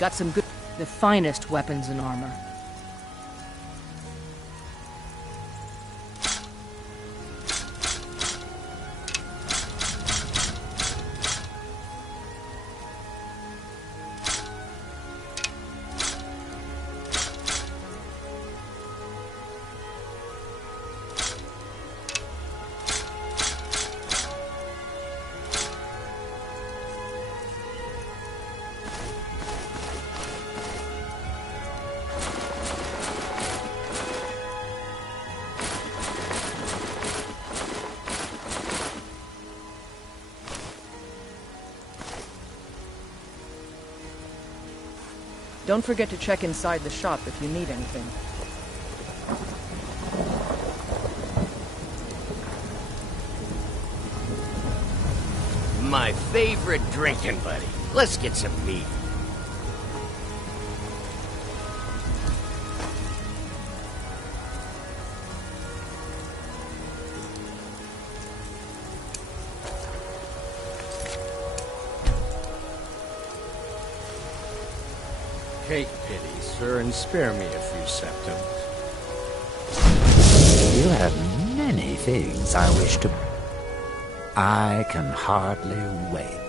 Got some good... the finest weapons and armor. Don't forget to check inside the shop if you need anything. My favorite drinking buddy. Let's get some meat. Take pity, sir, and spare me a few septims. You have many things I wish to... I can hardly wait.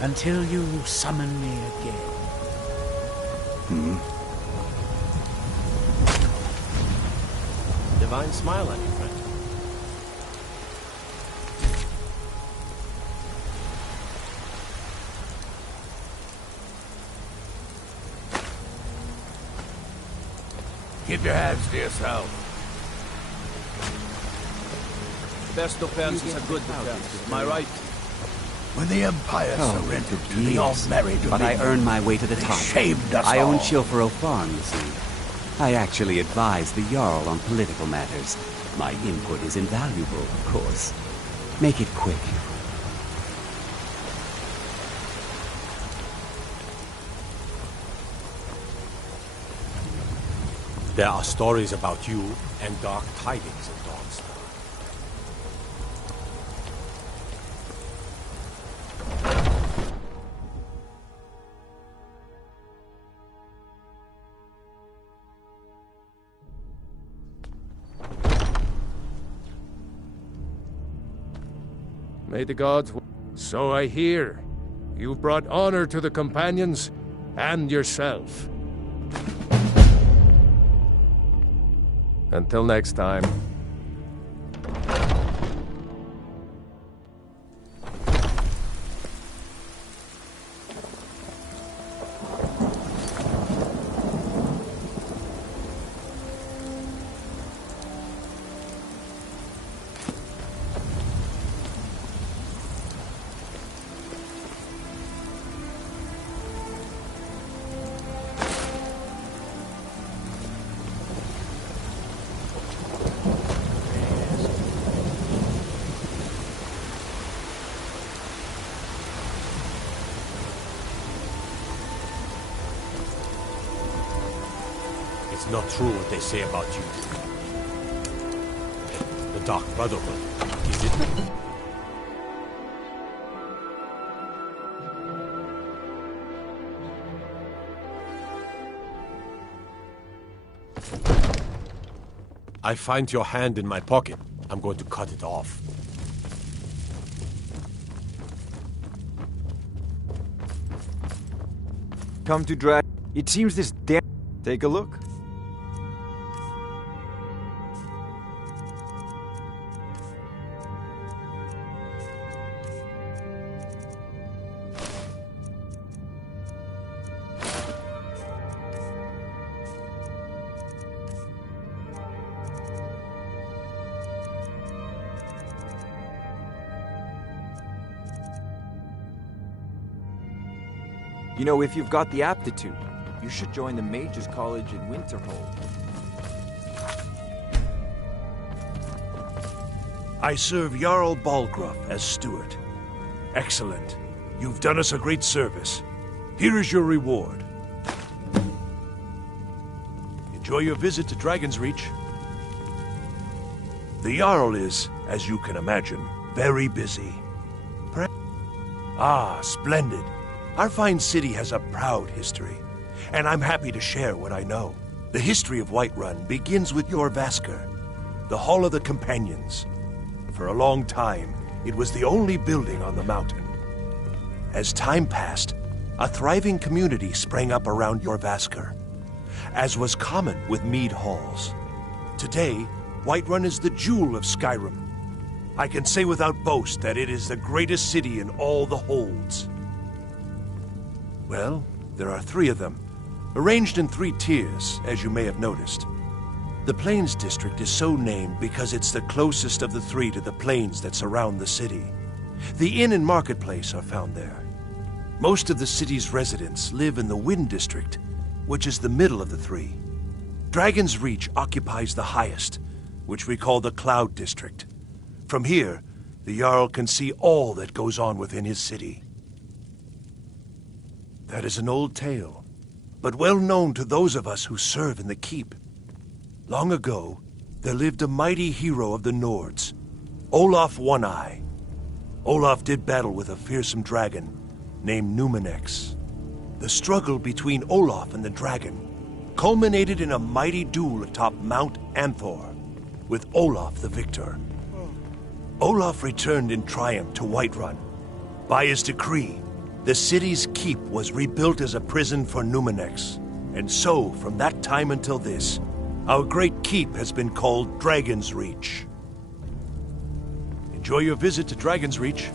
Until you summon me again. Divine smile on you, friend. Keep your hands to yourself. Best defense is a good defense. Am I right? When the Empire surrendered to the all-married But I earned my way to the top. shamed us I all. own Chilfaro Farm, you see. I actually advise the Jarl on political matters. My input is invaluable, of course. Make it quick. There are stories about you and dark tidings in Dawnstar. May the gods... So I hear. You've brought honor to the companions and yourself. Until next time. It's not true what they say about you. The Dark Brotherhood, is it? I find your hand in my pocket. I'm going to cut it off. Come to drag. It seems this damn. Take a look. You know, if you've got the aptitude, you should join the Mages College in Winterhold. I serve Jarl Balgruff as steward. Excellent. You've done us a great service. Here is your reward. Enjoy your visit to Dragon's Reach. The Jarl is, as you can imagine, very busy. Splendid. Our fine city has a proud history, and I'm happy to share what I know. The history of Whiterun begins with Jorrvaskr, the Hall of the Companions. For a long time, it was the only building on the mountain. As time passed, a thriving community sprang up around Jorrvaskr, as was common with mead halls. Today, Whiterun is the jewel of Skyrim. I can say without boast that it is the greatest city in all the holds. Well, there are 3 of them, arranged in 3 tiers, as you may have noticed. The Plains District is so named because it's the closest of the 3 to the plains that surround the city. The inn and marketplace are found there. Most of the city's residents live in the Wind District, which is the middle of the 3. Dragon's Reach occupies the highest, which we call the Cloud District. From here, the Jarl can see all that goes on within his city. That is an old tale, but well known to those of us who serve in the keep. Long ago, there lived a mighty hero of the Nords, Olaf One-Eye. Olaf did battle with a fearsome dragon named Numenex. The struggle between Olaf and the dragon culminated in a mighty duel atop Mount Anthor, with Olaf the victor. Olaf returned in triumph to Whiterun. By his decree, the city's keep was rebuilt as a prison for Numenex, and so, from that time until this, our great keep has been called Dragon's Reach. Enjoy your visit to Dragon's Reach.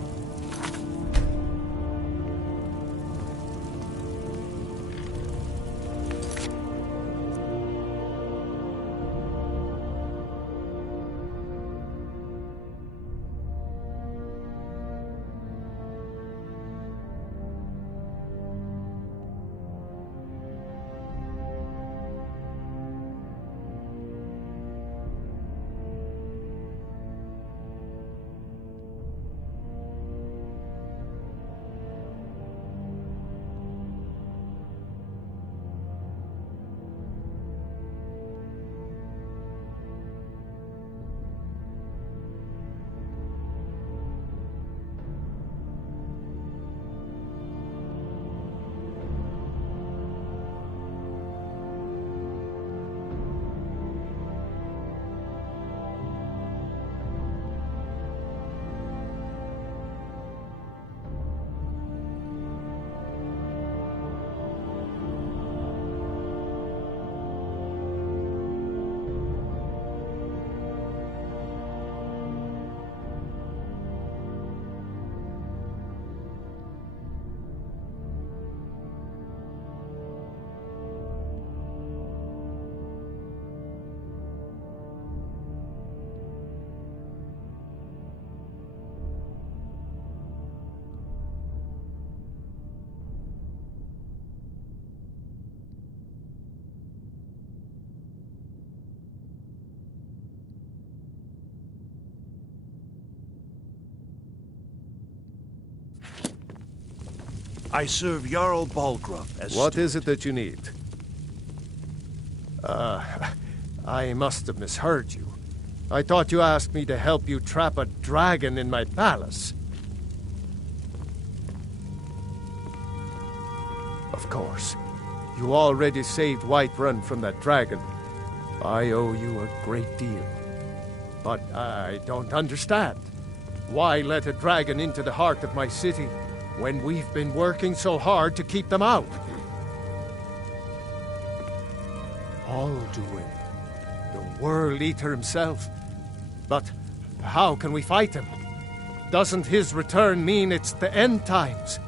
I serve Jarl Balgruff as What steward. is it that you need? I must have misheard you. I thought you asked me to help you trap a dragon in my palace. Of course. You already saved Whiterun from that dragon. I owe you a great deal. But I don't understand. Why let a dragon into the heart of my city when we've been working so hard to keep them out? Alduin, the World Eater himself. But how can we fight him? Doesn't his return mean it's the end times?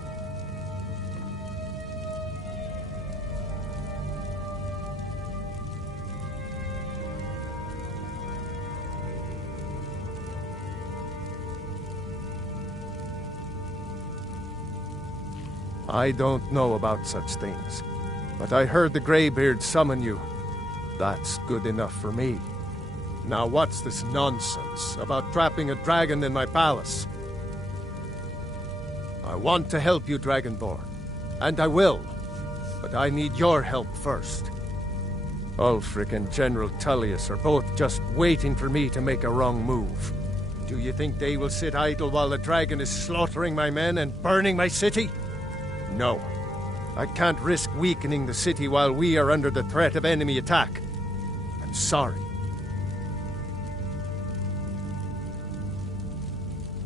I don't know about such things, but I heard the Greybeard summon you. That's good enough for me. Now what's this nonsense about trapping a dragon in my palace? I want to help you, Dragonborn, and I will, but I need your help first. Ulfric and General Tullius are both just waiting for me to make a wrong move. Do you think they will sit idle while the dragon is slaughtering my men and burning my city? No. I can't risk weakening the city while we are under the threat of enemy attack. I'm sorry.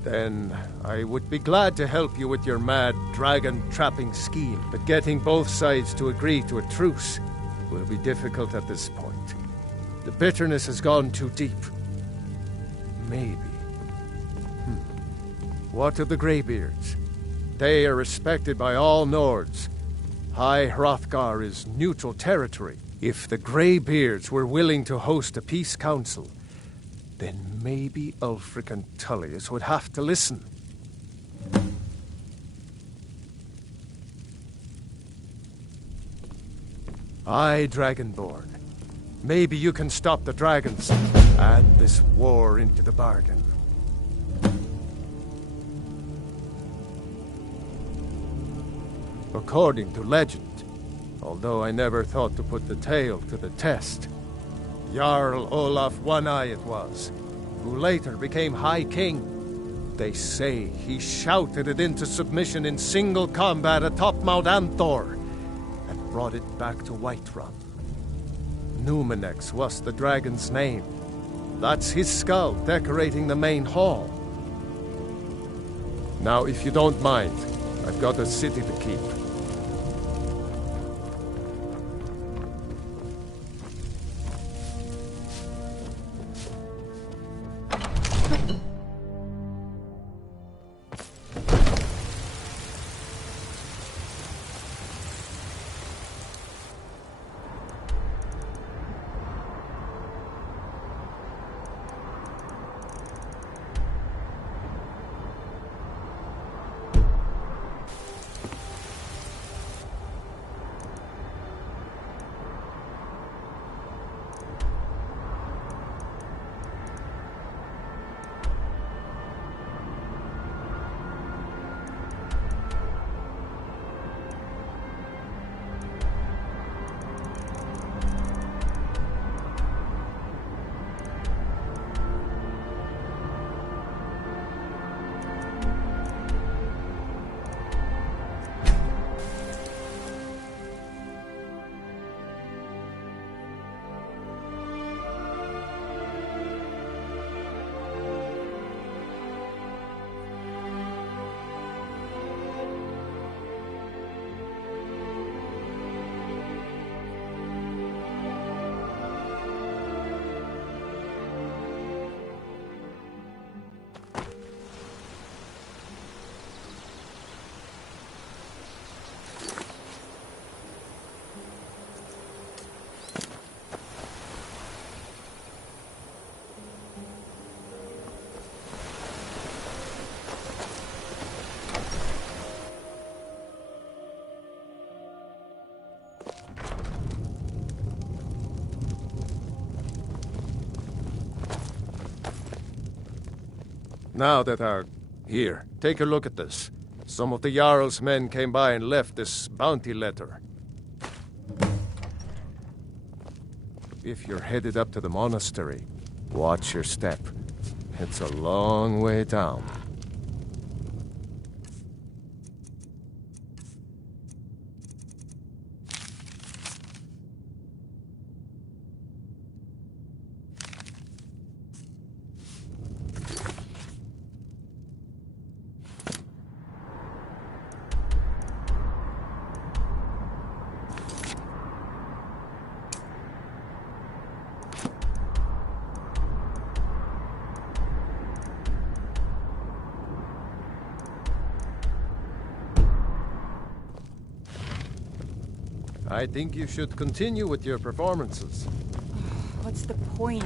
Then I would be glad to help you with your mad dragon-trapping scheme, but getting both sides to agree to a truce will be difficult at this point. The bitterness has gone too deep. Maybe. What of the Greybeards? They are respected by all Nords. High Hrothgar is neutral territory. If the Greybeards were willing to host a peace council, then maybe Ulfric and Tullius would have to listen. Aye, Dragonborn. Maybe you can stop the dragons and this war into the bargain. According to legend, although I never thought to put the tale to the test, Jarl Olaf One-Eye it was, who later became High King. They say he shouted it into submission in single combat atop Mount Anthor, and brought it back to Whiterun. Numenex was the dragon's name. That's his skull decorating the main hall. Now, if you don't mind, I've got a city to keep. Now that our... Here, take a look at this. Some of the Jarl's men came by and left this bounty letter. If you're headed up to the monastery, watch your step. It's a long way down. I think you should continue with your performances. What's the point?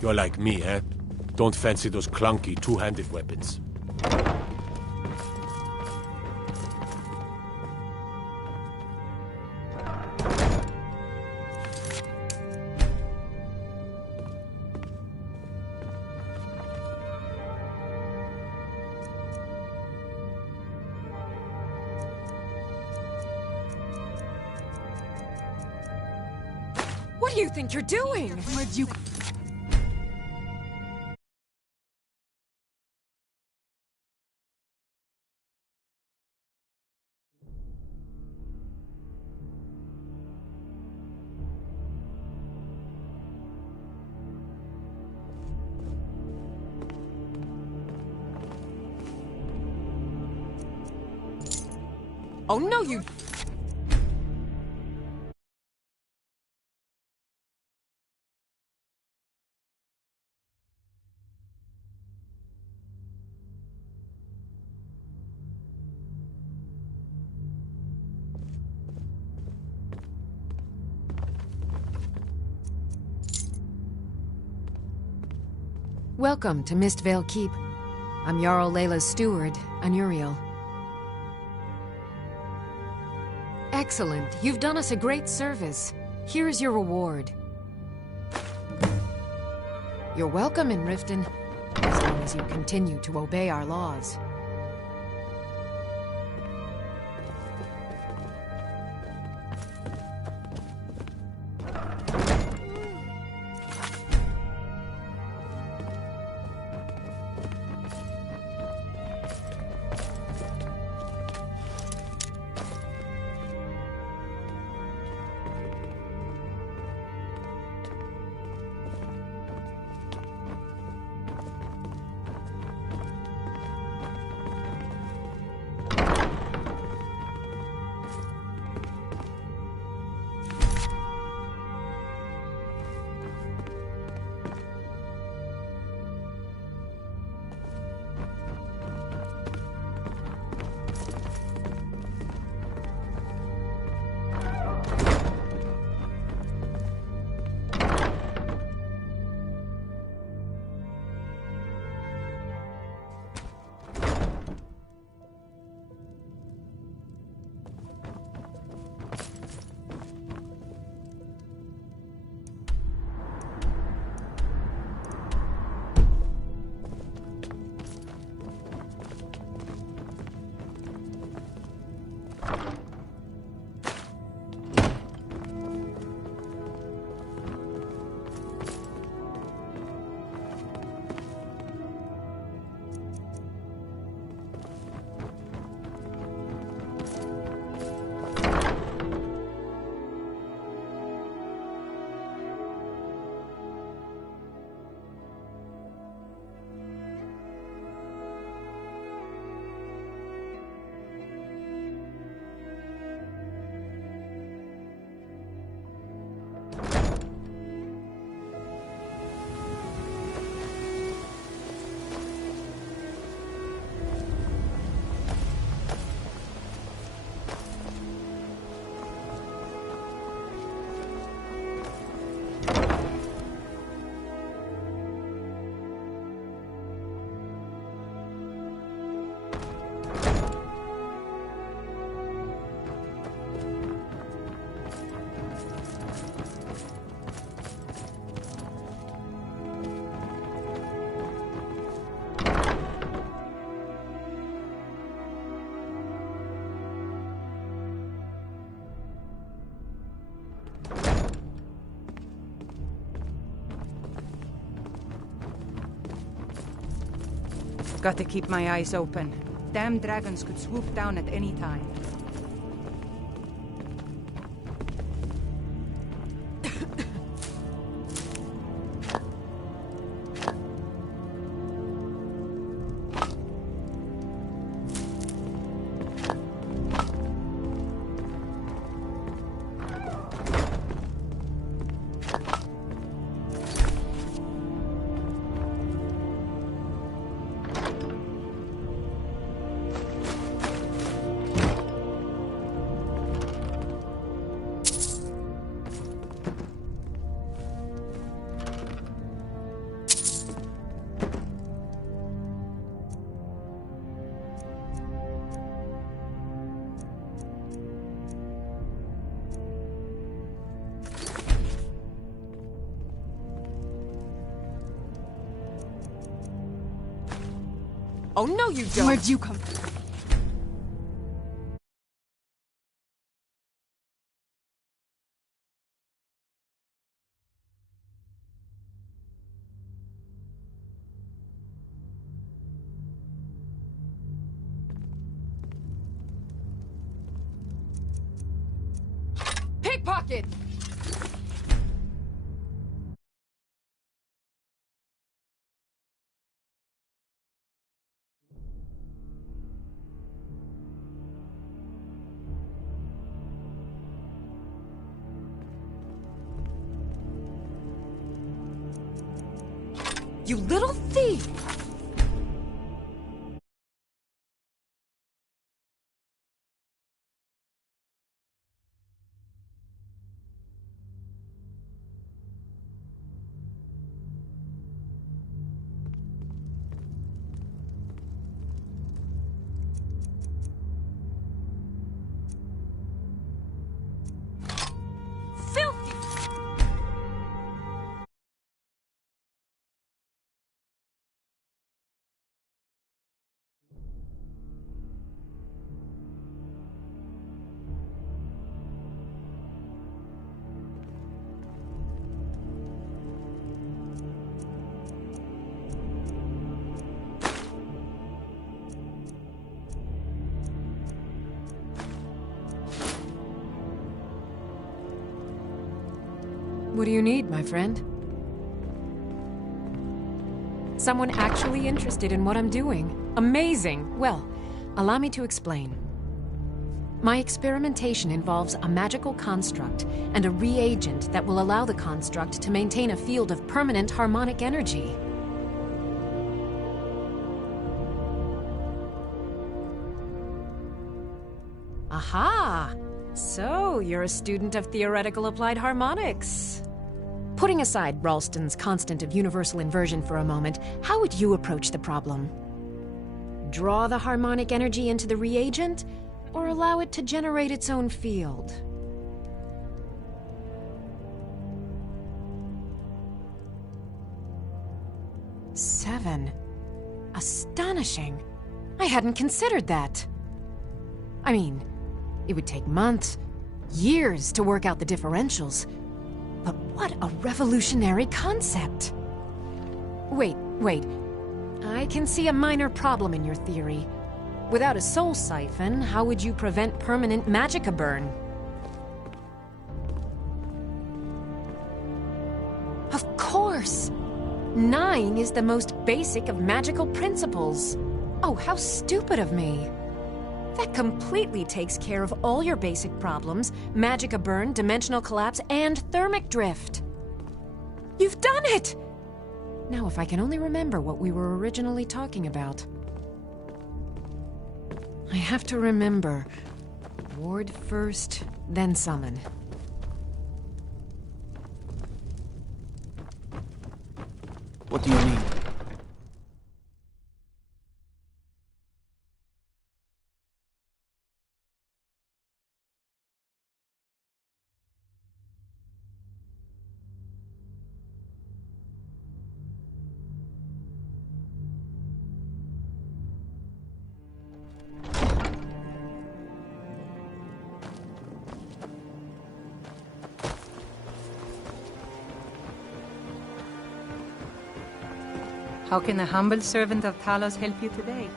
You're like me, eh? Don't fancy those clunky two-handed weapons. What do you think you're doing? Where'd you... Oh, no, you... Welcome to Mistvale Keep. I'm Jarl Layla's steward, Anuriel. Excellent. You've done us a great service. Here is your reward. You're welcome in Riften, as long as you continue to obey our laws. Got to keep my eyes open. Damn dragons could swoop down at any time. Oh, no you don't! Where'd you come from? Pickpocket! You little thief! Filthy! What do you need, my friend? Someone actually interested in what I'm doing. Amazing! Well, allow me to explain. My experimentation involves a magical construct and a reagent that will allow the construct to maintain a field of permanent harmonic energy. Aha! So, you're a student of theoretical applied harmonics. Putting aside Ralston's constant of universal inversion for a moment, how would you approach the problem? Draw the harmonic energy into the reagent, or allow it to generate its own field? Seven. Astonishing. I hadn't considered that. I mean, it would take months, years to work out the differentials. But what a revolutionary concept! Wait. I can see a minor problem in your theory. Without a soul siphon, how would you prevent permanent magicka burn? Of course! 9 is the most basic of magical principles. Oh, how stupid of me. That completely takes care of all your basic problems: magicka burn, dimensional collapse, and thermic drift. You've done it! Now, if I can only remember what we were originally talking about. I have to remember. Ward first, then summon. What do you need? How can the humble servant of Talos help you today?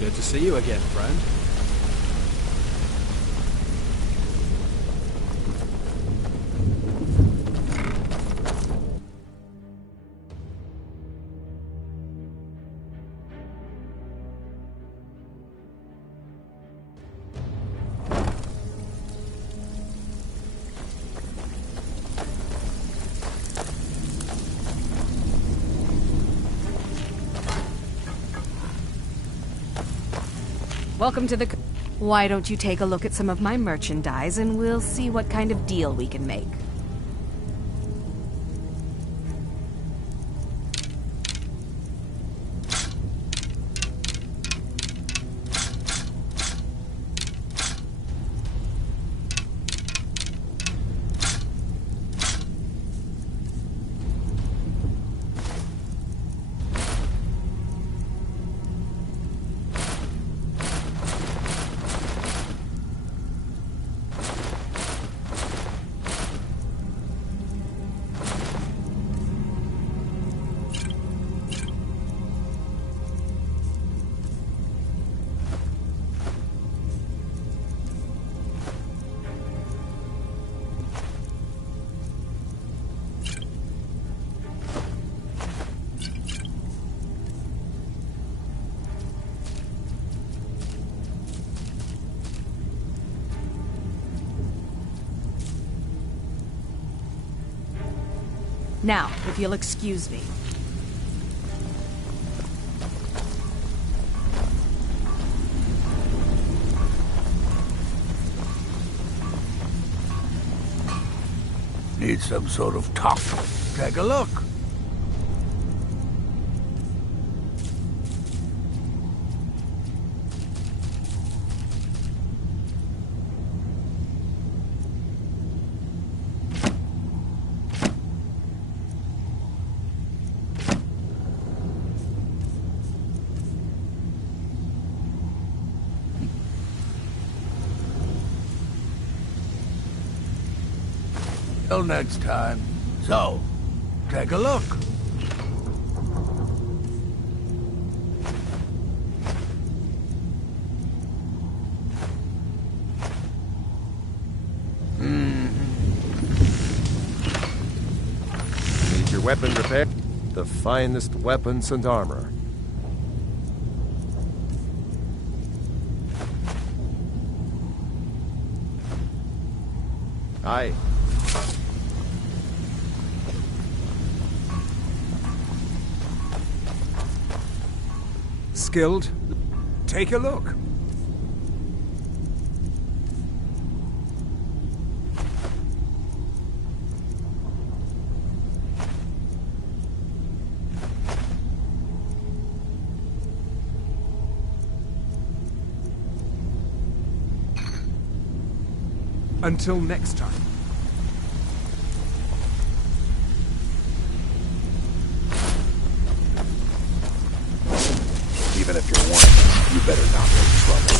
Good to see you again, friend. Welcome to the... Why don't you take a look at some of my merchandise and we'll see what kind of deal we can make. Now, if you'll excuse me. Need some sort of top. Take a look. Till next time. So, take a look. Need your weapon repaired? The finest weapons and armor. Aye. Skilled? Take a look. Until next time. Even if you're wanted, you better not make trouble.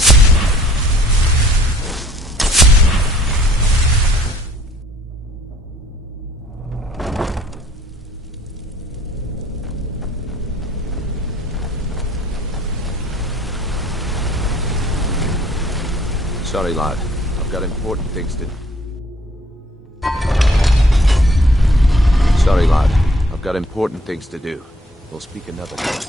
Sorry, lad. I've got important things to... Sorry, lad. I've got important things to do. We'll speak another time.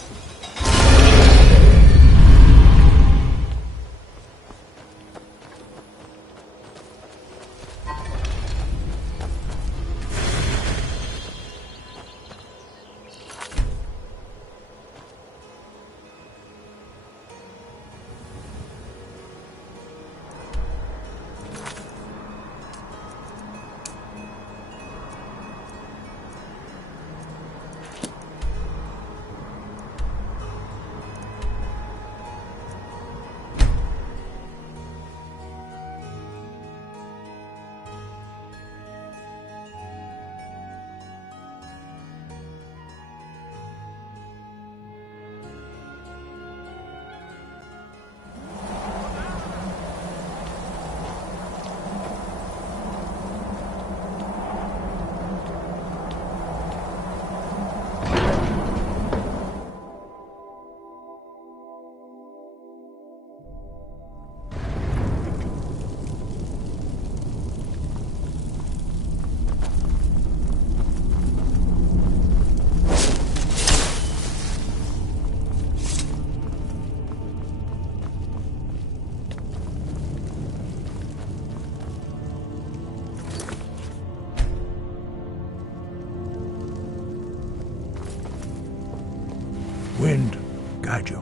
Wind, guide you.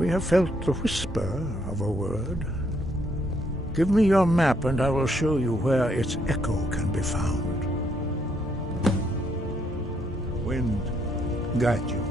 We have felt the whisper of a word. Give me your map and I will show you where its echo can be found. Wind, guide you.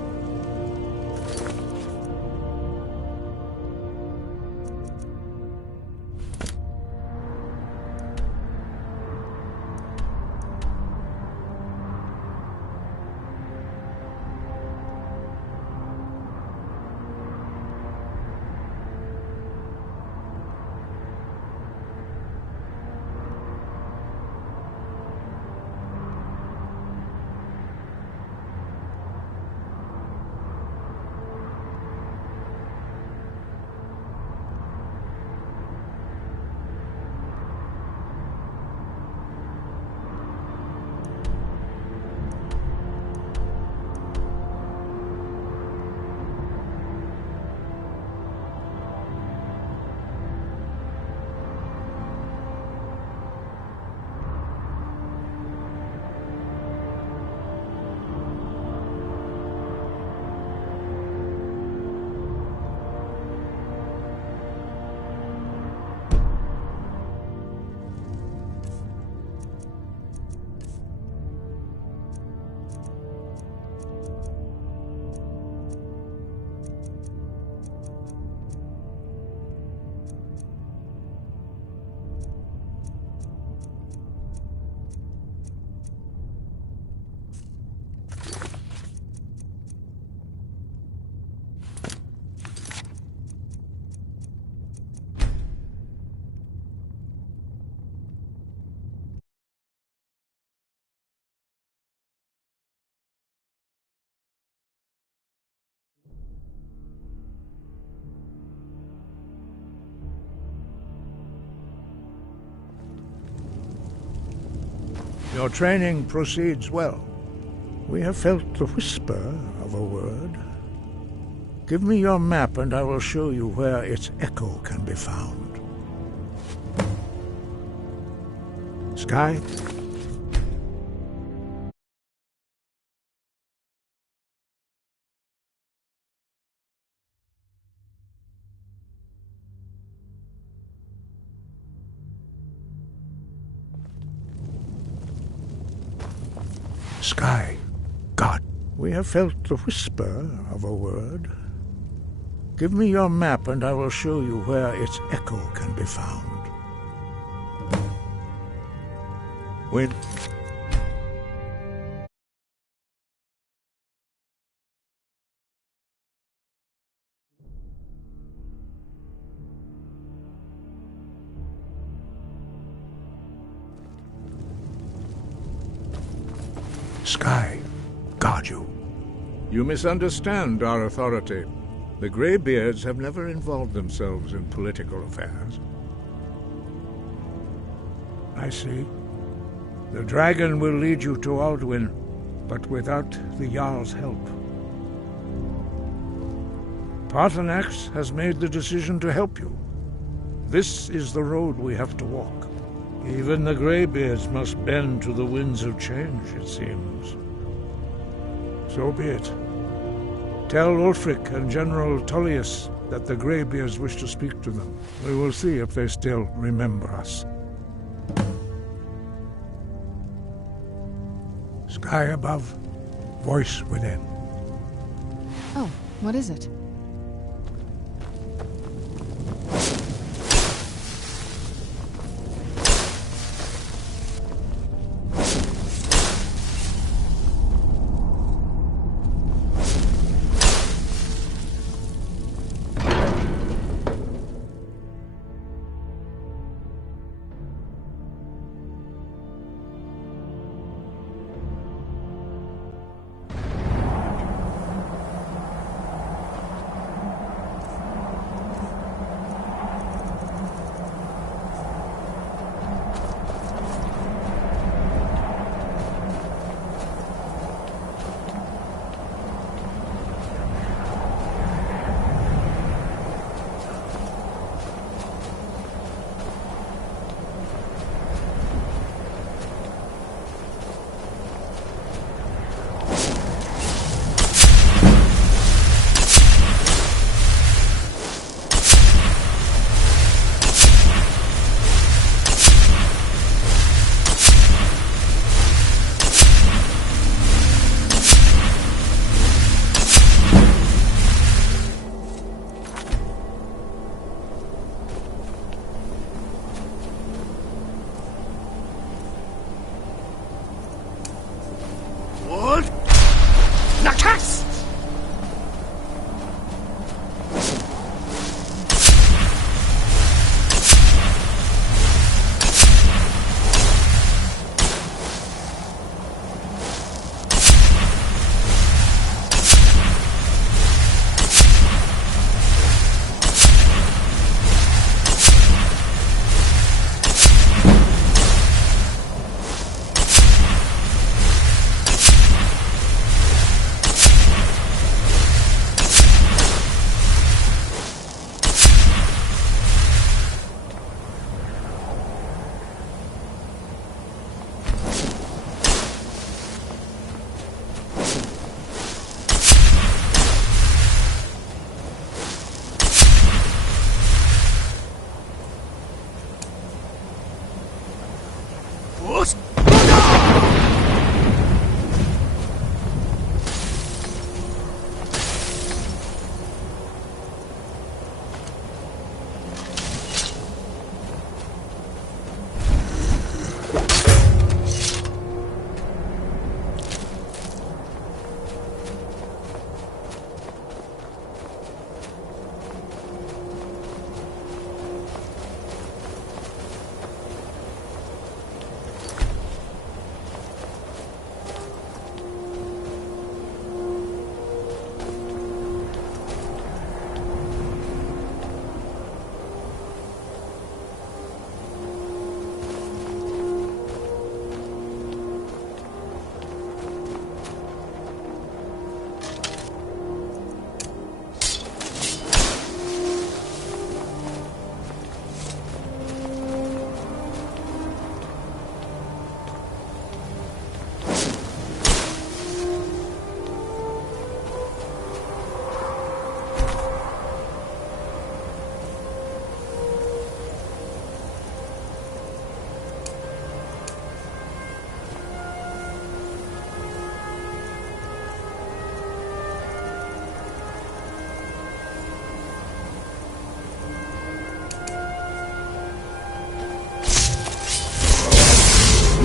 Your training proceeds well. We have felt the whisper of a word. Give me your map and I will show you where its echo can be found. Sky? Sky, God. We have felt the whisper of a word. Give me your map and I will show you where its echo can be found. Wind. Sky, guard you. You misunderstand our authority. The Greybeards have never involved themselves in political affairs. I see. The dragon will lead you to Alduin, but without the Jarl's help. Paarthurnax has made the decision to help you. This is the road we have to walk. Even the Greybeards must bend to the winds of change, it seems. So be it. Tell Ulfric and General Tullius that the Greybeards wish to speak to them. We will see if they still remember us. Sky above, voice within. Oh, what is it?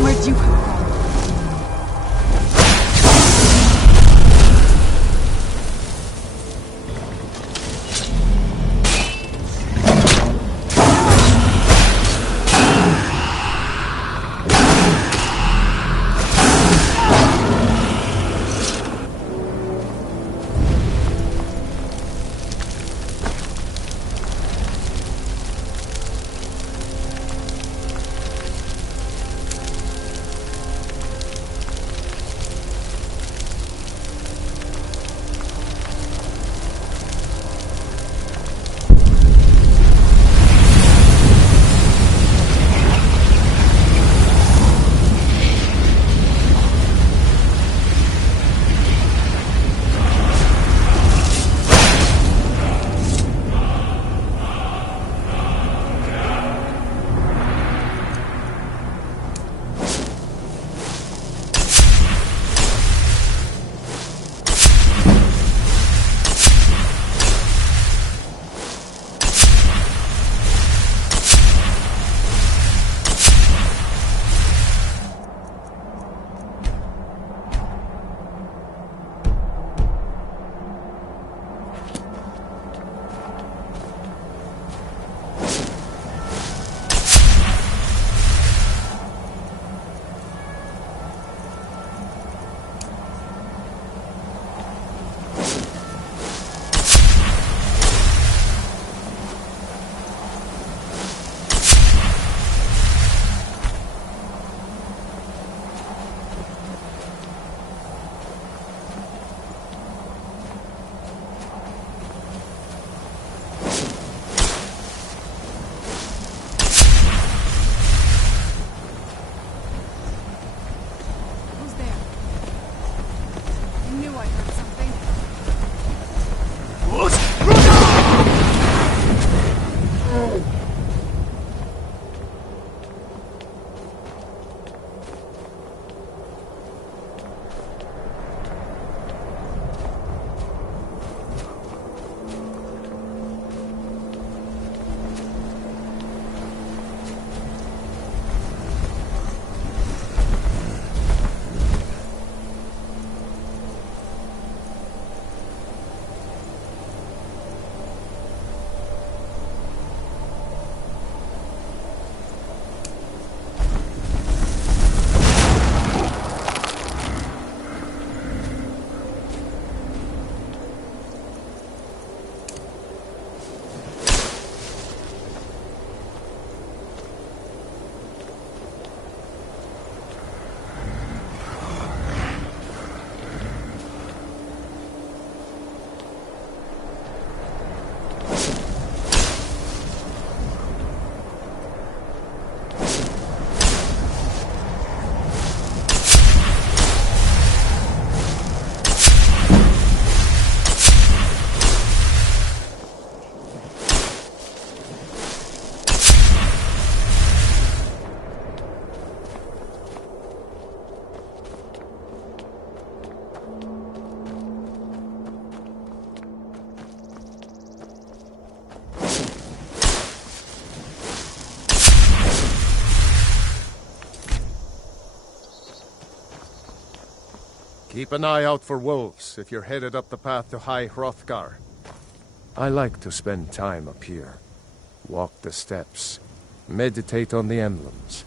Where'd you come from? Keep an eye out for wolves if you're headed up the path to High Hrothgar. I like to spend time up here. Walk the steps. Meditate on the emblems.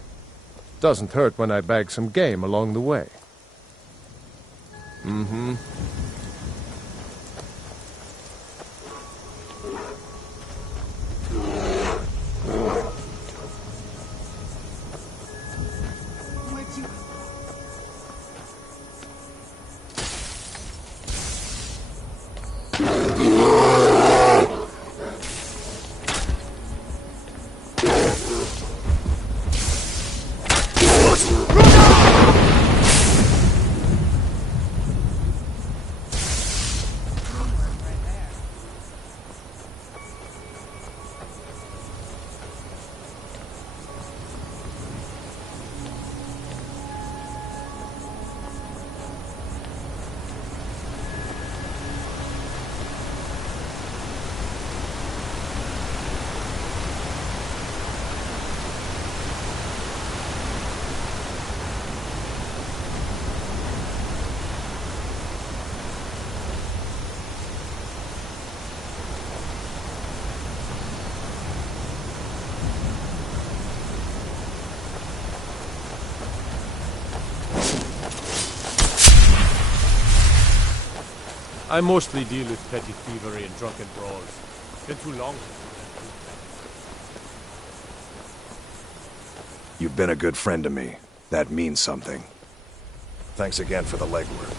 Doesn't hurt when I bag some game along the way. Mm-hmm. I mostly deal with petty thievery and drunken brawls. It's been too long. You've been a good friend to me. That means something. Thanks again for the legwork.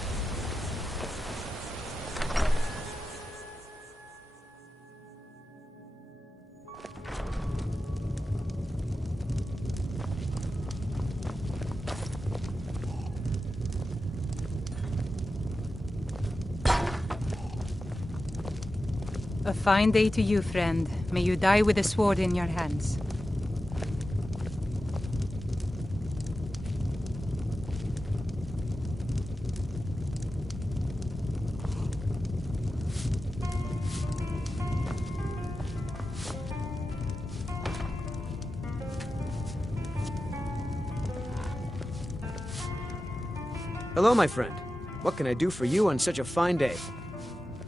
A fine day to you, friend. May you die with a sword in your hands. Hello, my friend. What can I do for you on such a fine day?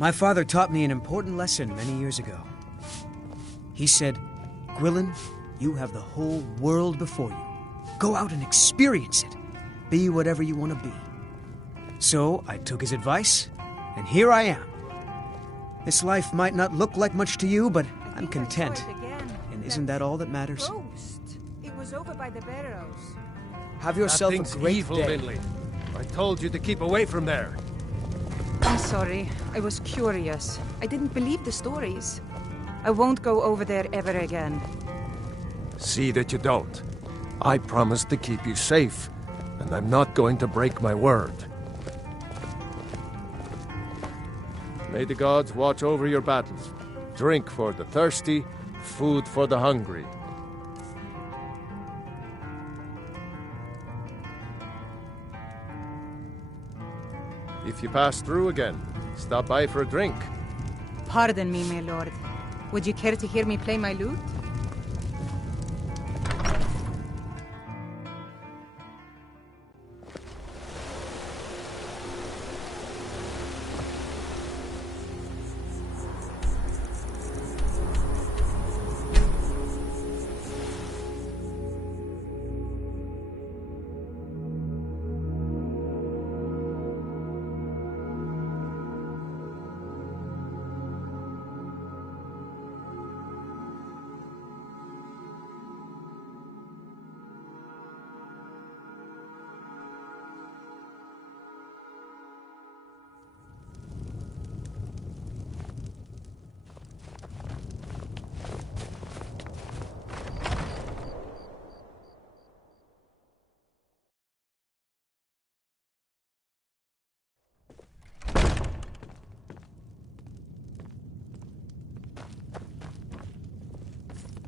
My father taught me an important lesson many years ago. He said, Gwilyn, you have the whole world before you. Go out and experience it. Be whatever you want to be. So I took his advice, and here I am. This life might not look like much to you, but I'm content. And isn't that all that matters? Ghost. It was over by the barrows. Have yourself That thing's a great evil, day. Lindley. I told you to keep away from there. I'm sorry. I was curious. I didn't believe the stories. I won't go over there ever again. See that you don't. I promised to keep you safe, and I'm not going to break my word. May the gods watch over your battles. Drink for the thirsty, food for the hungry. If you pass through again, stop by for a drink. Pardon me, my lord. Would you care to hear me play my lute?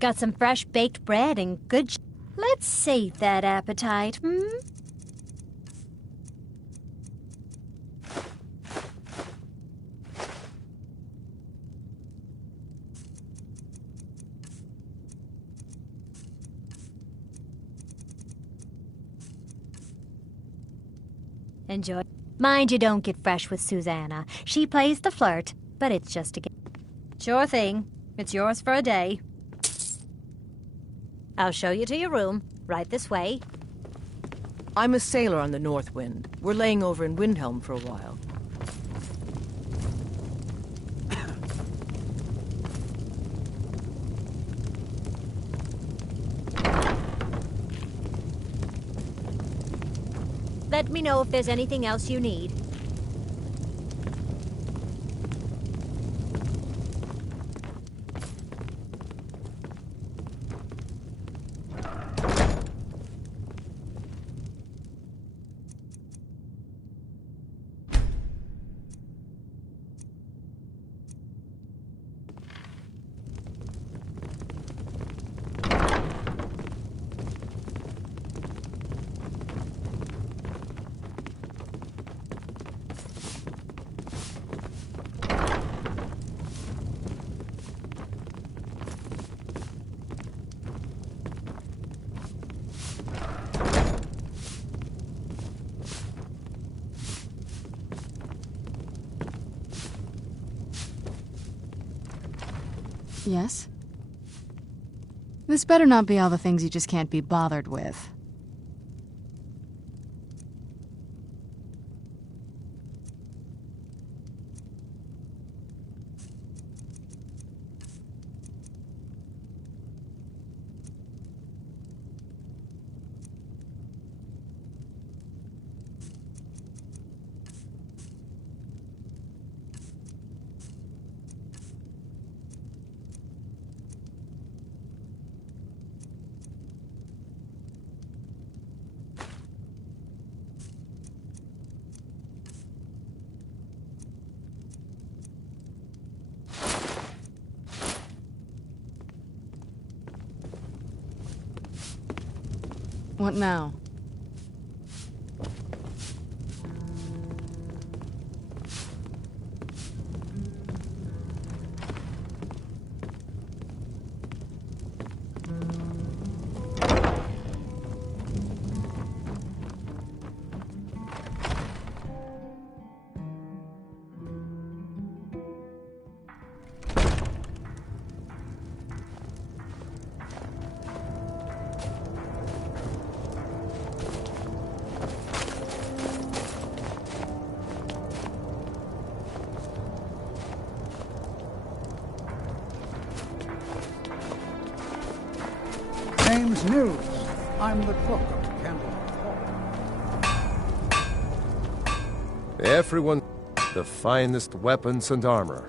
Got some fresh baked bread and good Let's sate that appetite, hmm? Enjoy. Mind you don't get fresh with Susanna. She plays the flirt, but it's just a game. Sure thing. It's yours for a day. I'll show you to your room. Right this way. I'm a sailor on the North Wind. We're laying over in Windhelm for a while. Let me know if there's anything else you need. Yes? This better not be all the things you just can't be bothered with. What now? Name's Nils. I'm the cook of the Candle. Everyone, the finest weapons and armor.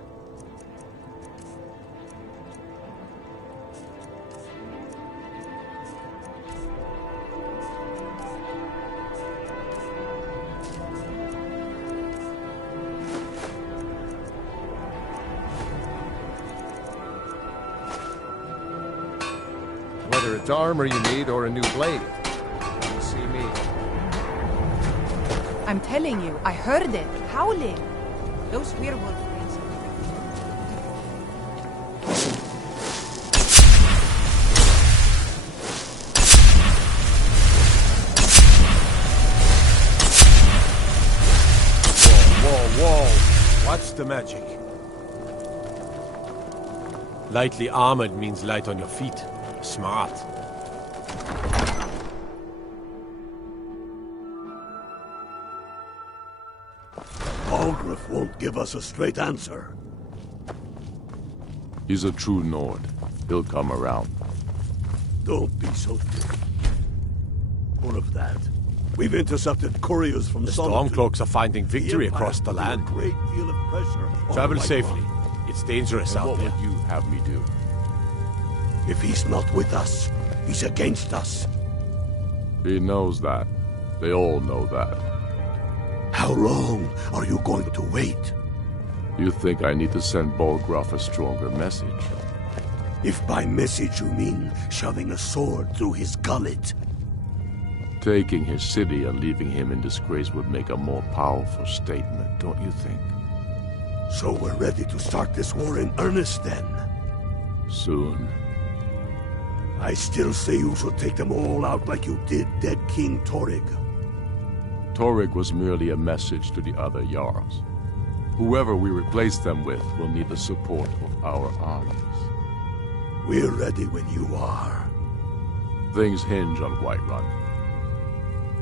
Whether it's armor you need or a new blade, come see me. I'm telling you, I heard it, howling. Those werewolf things. Whoa! What's the magic? Lightly armored means light on your feet. Smart. Algrif won't give us a straight answer. He's a true Nord. He'll come around. Don't be so thick. More of that. We've intercepted couriers from The Stormcloaks are finding victory across the land. A great deal of pressure. Travel safely. It's dangerous out there. What would you have me do? If he's not with us, he's against us. He knows that. They all know that. How long are you going to wait? You think I need to send Bolgraf a stronger message? If by message you mean shoving a sword through his gullet. Taking his city and leaving him in disgrace would make a more powerful statement, don't you think? So we're ready to start this war in earnest then? Soon. I still say you should take them all out like you did dead King Torrig. Torrik was merely a message to the other Jarls. Whoever we replace them with will need the support of our armies. We're ready when you are. Things hinge on Whiterun.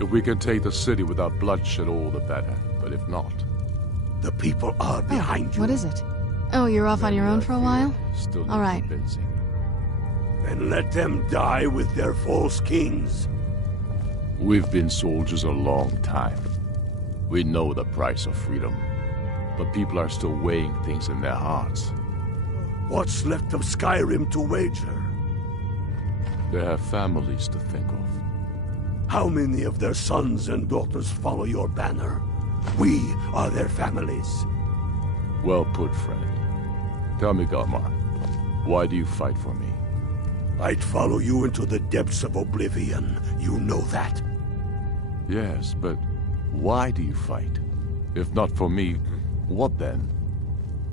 If we can take the city without bloodshed, all the better. But if not... The people are behind you. What is it? Oh, you're off on your own for a while? Still all right. Convincing. Then let them die with their false kings. We've been soldiers a long time. We know the price of freedom. But people are still weighing things in their hearts. What's left of Skyrim to wager? They have families to think of. How many of their sons and daughters follow your banner? We are their families. Well put, friend. Tell me, Galmar, why do you fight for me? I'd follow you into the depths of oblivion. You know that. Yes, but why do you fight? If not for me, what then?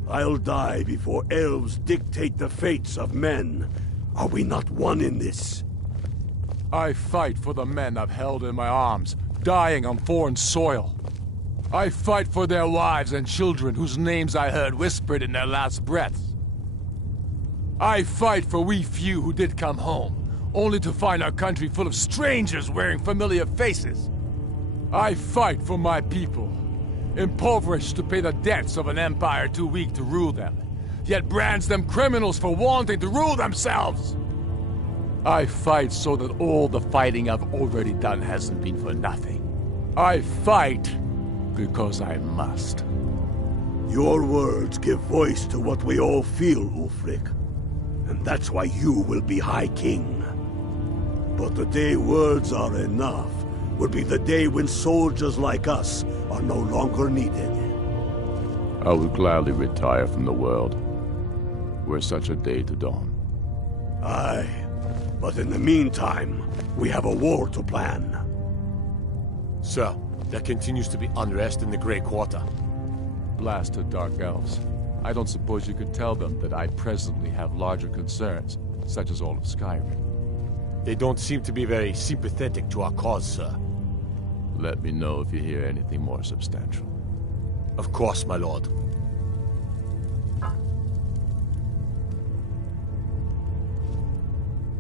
I'll die before elves dictate the fates of men. Are we not one in this? I fight for the men I've held in my arms, dying on foreign soil. I fight for their wives and children whose names I heard whispered in their last breaths. I fight for we few who did come home, only to find our country full of strangers wearing familiar faces. I fight for my people, impoverished to pay the debts of an empire too weak to rule them, yet brands them criminals for wanting to rule themselves. I fight so that all the fighting I've already done hasn't been for nothing. I fight because I must. Your words give voice to what we all feel, Ulfric. And that's why you will be High King. But the day words are enough will be the day when soldiers like us are no longer needed. I would gladly retire from the world, were such a day to dawn. Aye, but in the meantime, we have a war to plan. Sir, there continues to be unrest in the Grey Quarter. Blasted Dark Elves. I don't suppose you could tell them that I presently have larger concerns, such as all of Skyrim. They don't seem to be very sympathetic to our cause, sir. Let me know if you hear anything more substantial. Of course, my lord.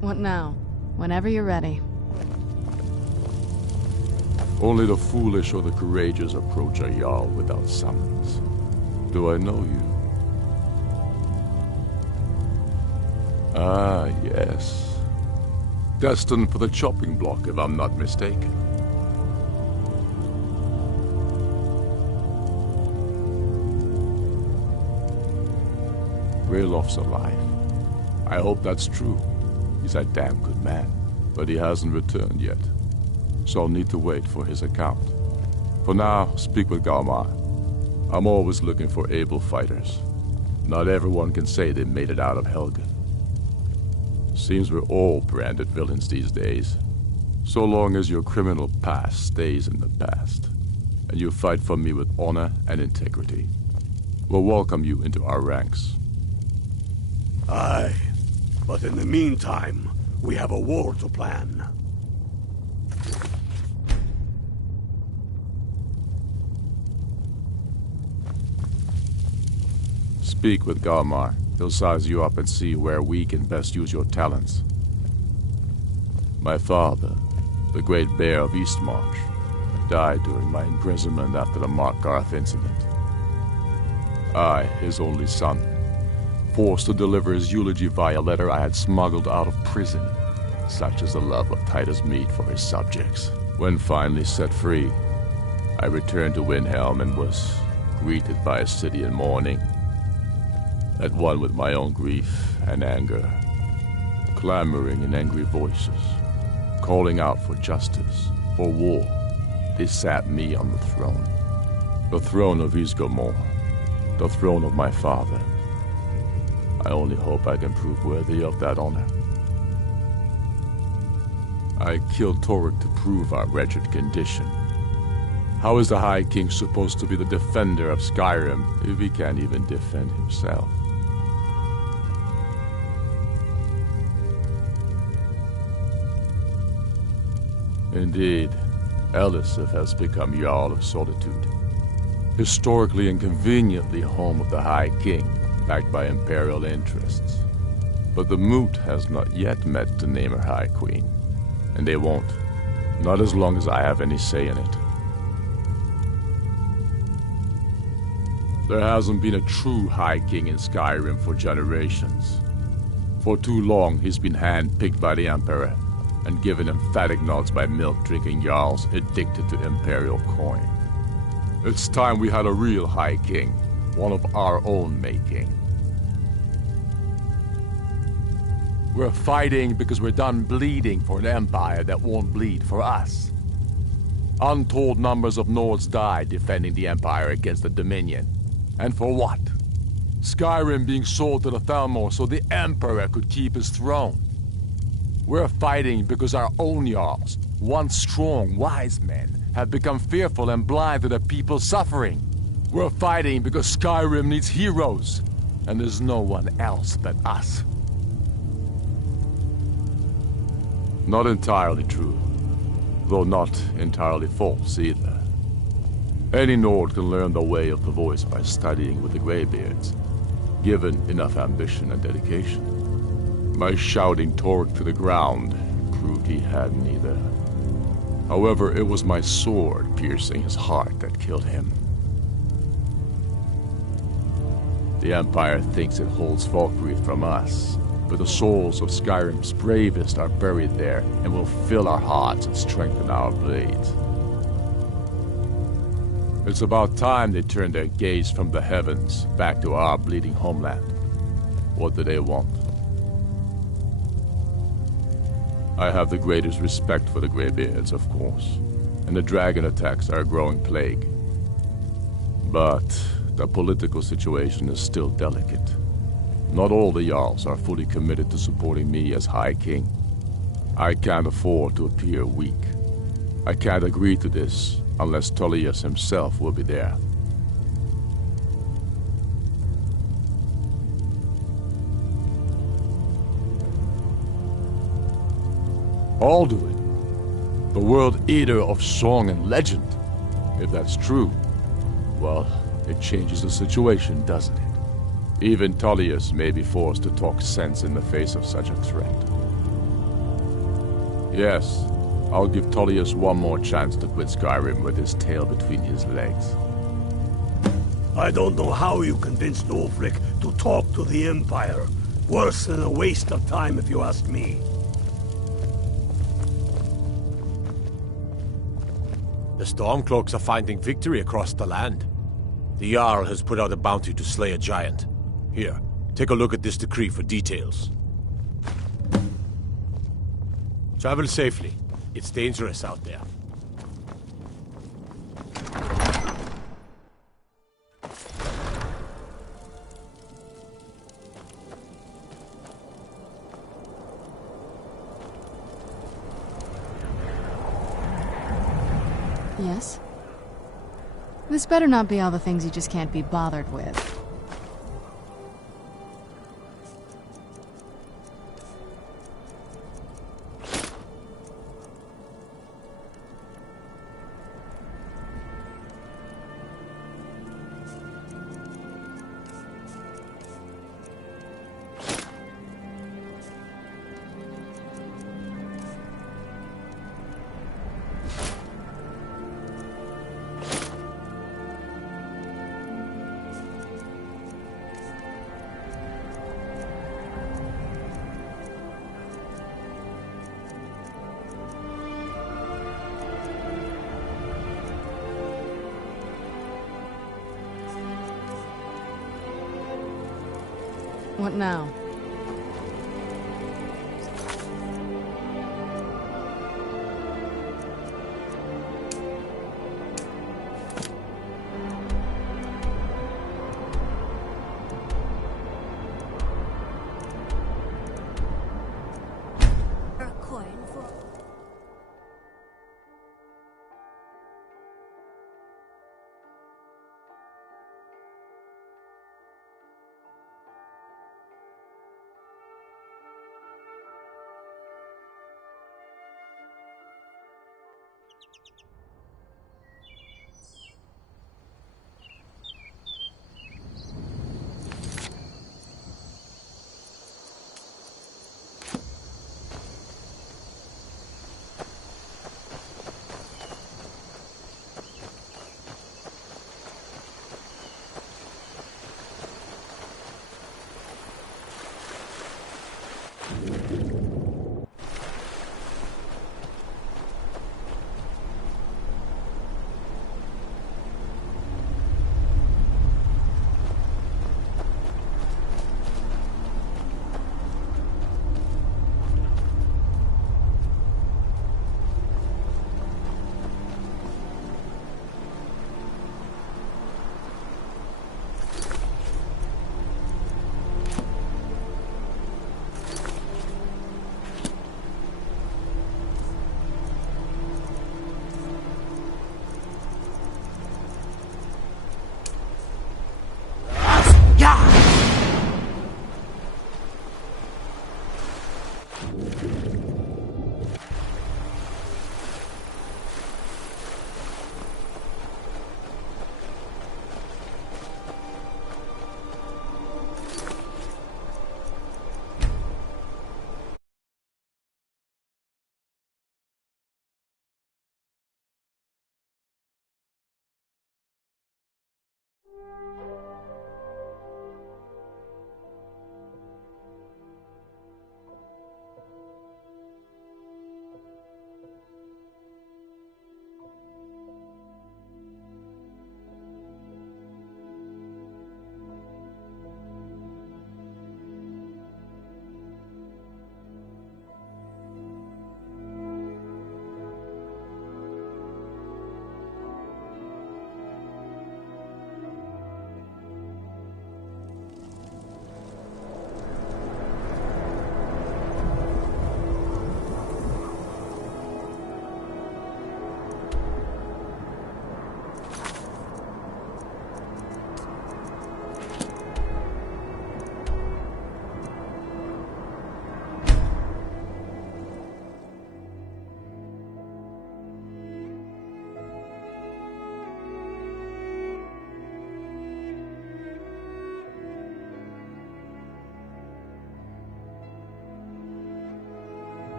What now? Whenever you're ready. Only the foolish or the courageous approach a Jarl without summons. Do I know you? Ah, yes. Destined for the chopping block, if I'm not mistaken. Raylof's alive. I hope that's true. He's a damn good man. But he hasn't returned yet. So I'll need to wait for his account. For now, speak with Galmar. I'm always looking for able fighters. Not everyone can say they made it out of Helgen. Seems we're all branded villains these days. So long as your criminal past stays in the past, and you fight for me with honor and integrity, we'll welcome you into our ranks. Aye, but in the meantime, we have a war to plan. Speak with Galmar. He'll size you up and see where we can best use your talents. My father, the Great Bear of Eastmarch, died during my imprisonment after the Markgarth incident. I, his only son, forced to deliver his eulogy via letter I had smuggled out of prison. Such is the love of Titus meat for his subjects. When finally set free, I returned to Windhelm and was greeted by a city in mourning. At one with my own grief and anger, clamoring in angry voices, calling out for justice, for war. They sat me on the throne of Ysgramor, the throne of my father. I only hope I can prove worthy of that honor. I killed Torrik to prove our wretched condition. How is the High King supposed to be the defender of Skyrim if he can't even defend himself? Indeed, Elisif has become Jarl of Solitude. Historically and conveniently home of the High King, backed by Imperial interests. But the Moot has not yet met to name her High Queen. And they won't. Not as long as I have any say in it. There hasn't been a true High King in Skyrim for generations. For too long, he's been handpicked by the Emperor, and given emphatic nods by milk-drinking Jarls addicted to Imperial coin. It's time we had a real High King, one of our own making. We're fighting because we're done bleeding for an empire that won't bleed for us. Untold numbers of Nords died defending the Empire against the Dominion. And for what? Skyrim being sold to the Thalmor so the Emperor could keep his throne. We're fighting because our own Jarls, once strong, wise men, have become fearful and blind to the people's suffering. We're fighting because Skyrim needs heroes, and there's no one else but us. Not entirely true, though not entirely false either. Any Nord can learn the way of the voice by studying with the Greybeards, given enough ambition and dedication. My shouting Torque to the ground proved he had neither. However, it was my sword piercing his heart that killed him. The Empire thinks it holds Valkyrie from us, but the souls of Skyrim's bravest are buried there and will fill our hearts and strengthen our blades. It's about time they turn their gaze from the heavens back to our bleeding homeland. What do they want? I have the greatest respect for the Greybeards, of course, and the dragon attacks are a growing plague. But the political situation is still delicate. Not all the Jarls are fully committed to supporting me as High King. I can't afford to appear weak. I can't agree to this unless Tullius himself will be there. Alduin, the World Eater of song and legend. If that's true, well, it changes the situation, doesn't it? Even Tullius may be forced to talk sense in the face of such a threat. Yes, I'll give Tullius one more chance to quit Skyrim with his tail between his legs. I don't know how you convinced Ulfric to talk to the Empire. Worse than a waste of time, if you ask me. The Stormcloaks are finding victory across the land. The Jarl has put out a bounty to slay a giant. Here, take a look at this decree for details. Travel safely. It's dangerous out there. Yes? This better not be all the things you just can't be bothered with. What now?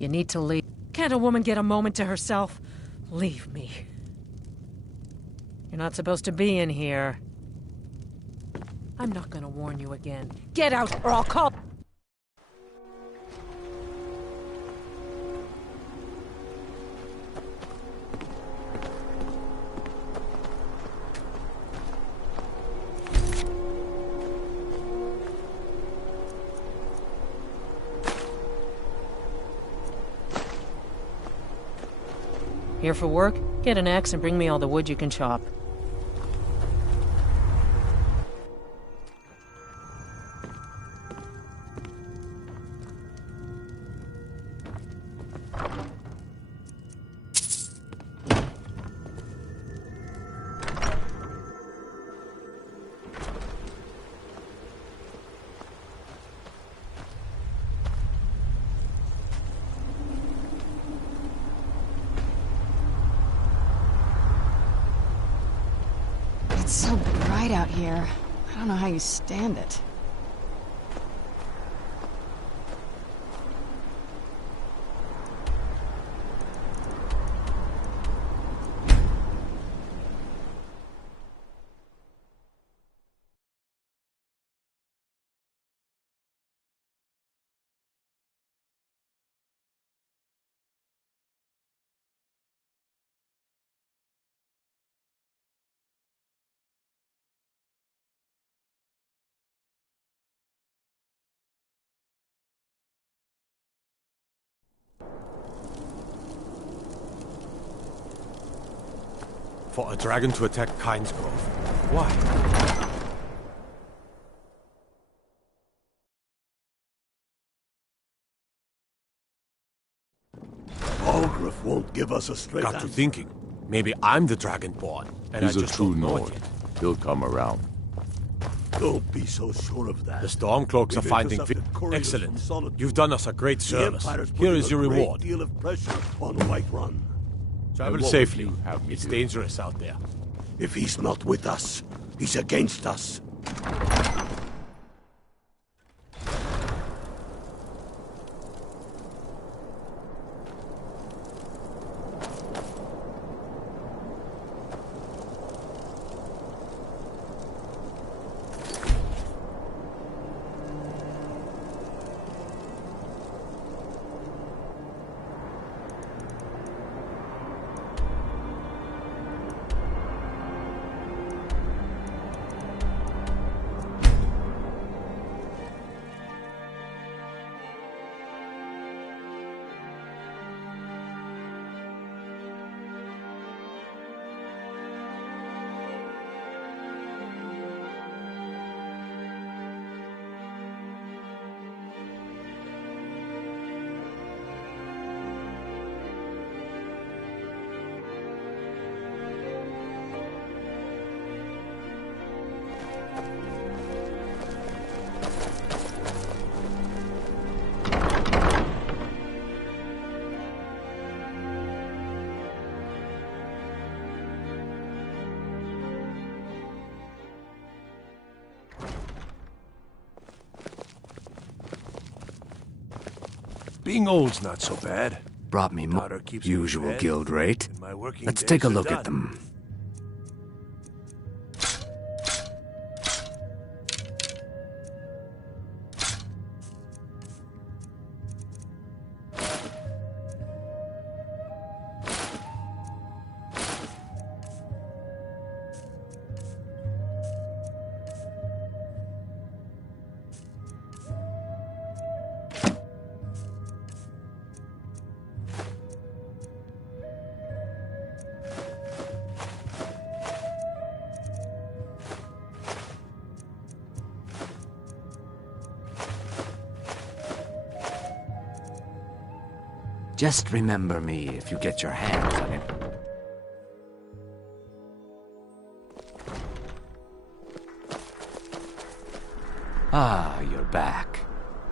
You need to leave. Can't a woman get a moment to herself? Leave me. You're not supposed to be in here. I'm not gonna warn you again. Get out, or I'll call... Here for work? Get an axe and bring me all the wood you can chop. It's so bright out here. I don't know how you stand it. For a dragon to attack Kyne's Grove. Why? Algrif won't give us a straight Got answer. to thinking. Maybe I'm the Dragonborn, and He's I a just true don't know it Nord. yet. He'll come around. Don't be so sure of that. The Stormcloaks are We've finding intercepted couriers from Excellent. Solitude. You've done us a great The service. Empire's Here putting is your a great reward. deal of pressure on Whiterun. Travel And what safely. would you have me It's do? dangerous out there. If he's not with us, he's against us. Being old's not so bad. Brought me more keeps me usual fed, guild rate. and my working Let's days take a are look done. at them. Just remember me if you get your hands on it. Ah, you're back.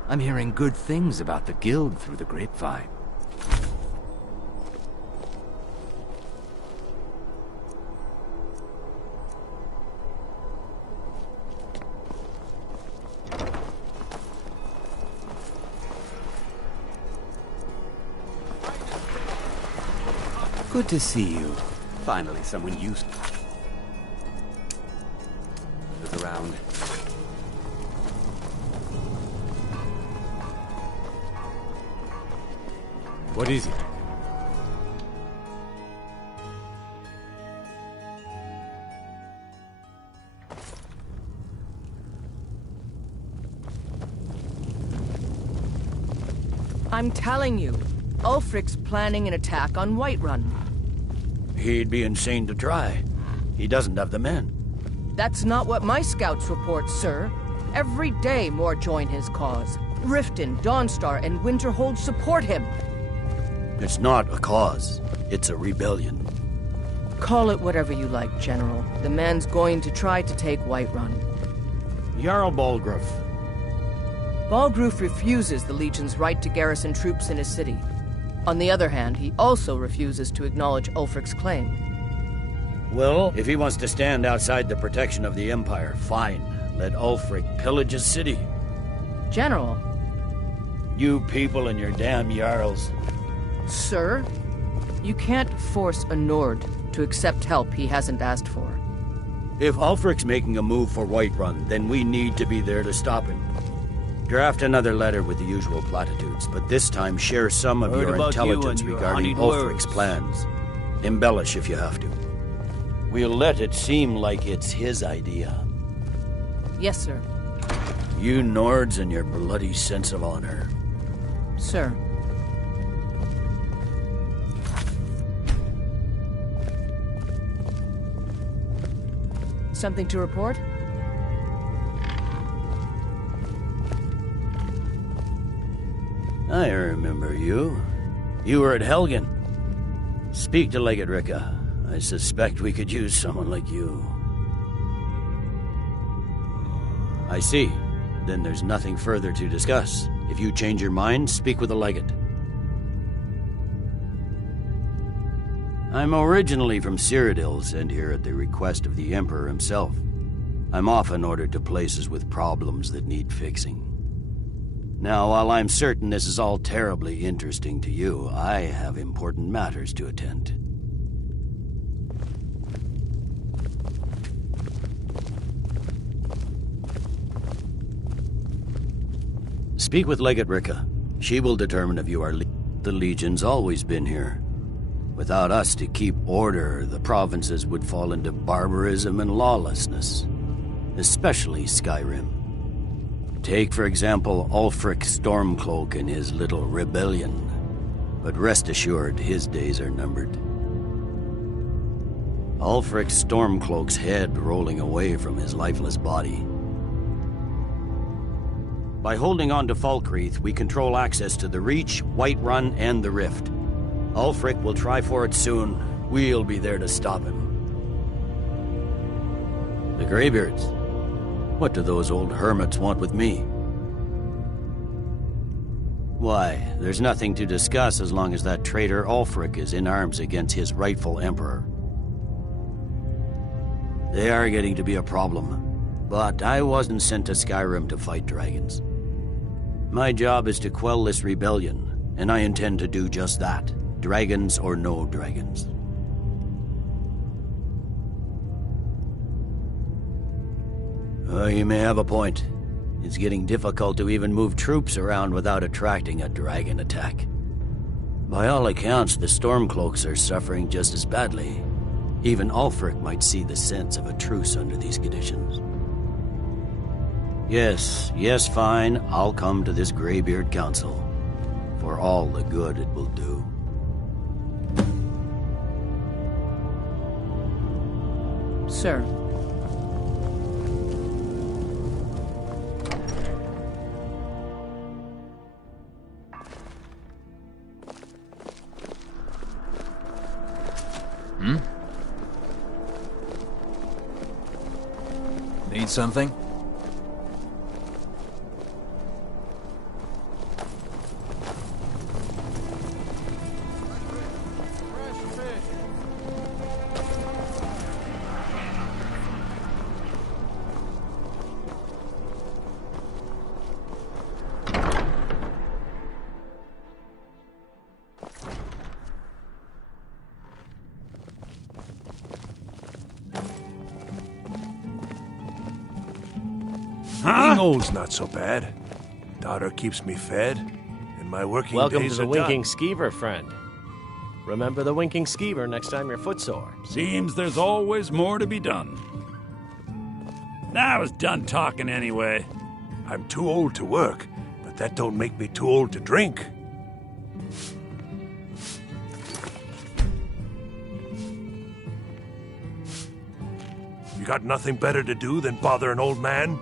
I'm hearing good things about the guild through the grapevine. Good to see you. Finally, someone used. Look around. What is it? I'm telling you, Ulfric's planning an attack on Whiterun. He'd be insane to try. He doesn't have the men. That's not what my scouts report, sir. Every day more join his cause. Riften, Dawnstar, and Winterhold support him. It's not a cause. It's a rebellion. Call it whatever you like, General. The man's going to try to take Whiterun. Jarl Balgruuf. Balgruuf refuses the Legion's right to garrison troops in his city. On the other hand, he also refuses to acknowledge Ulfric's claim. Well, if he wants to stand outside the protection of the Empire, fine. Let Ulfric pillage his city. General. You people and your damn Jarls. Sir, you can't force a Nord to accept help he hasn't asked for. If Ulfric's making a move for Whiterun, then we need to be there to stop him. Draft another letter with the usual platitudes, but this time share some of your intelligence regarding Ulfric's plans. Embellish if you have to. We'll let it seem like it's his idea. Yes, sir. You Nords and your bloody sense of honor. Sir. Something to report? I remember you. You were at Helgen. Speak to Legate Ricka. I suspect we could use someone like you. I see. Then there's nothing further to discuss. If you change your mind, speak with the Legate. I'm originally from Cyrodiil, sent here at the request of the Emperor himself. I'm often ordered to places with problems that need fixing. Now, while I'm certain this is all terribly interesting to you, I have important matters to attend. Speak with Legate Ricka. She will determine if you are the Legion's always been here. Without us to keep order, the provinces would fall into barbarism and lawlessness. Especially Skyrim. Take, for example, Ulfric Stormcloak and his little rebellion. But rest assured, his days are numbered. Ulfric Stormcloak's head rolling away from his lifeless body. By holding on to Falkreath, we control access to the Reach, Whiterun, and the Rift. Ulfric will try for it soon. We'll be there to stop him. The Greybeards. What do those old hermits want with me? Why, there's nothing to discuss as long as that traitor Ulfric is in arms against his rightful emperor. They are getting to be a problem, but I wasn't sent to Skyrim to fight dragons. My job is to quell this rebellion, and I intend to do just that, dragons or no dragons. You may have a point. It's getting difficult to even move troops around without attracting a dragon attack. By all accounts, the Stormcloaks are suffering just as badly. Even Ulfric might see the sense of a truce under these conditions. Yes, fine. I'll come to this Greybeard Council. For all the good it will do. Sir. Need something? Ingol's not so bad. Daughter keeps me fed, and my working Welcome days to the are Winking done. Skeever, friend. Remember the Winking Skeever next time you're footsore. Seems there's always more to be done. I was done talking anyway. I'm too old to work, but that don't make me too old to drink. got nothing better to do than bother an old man?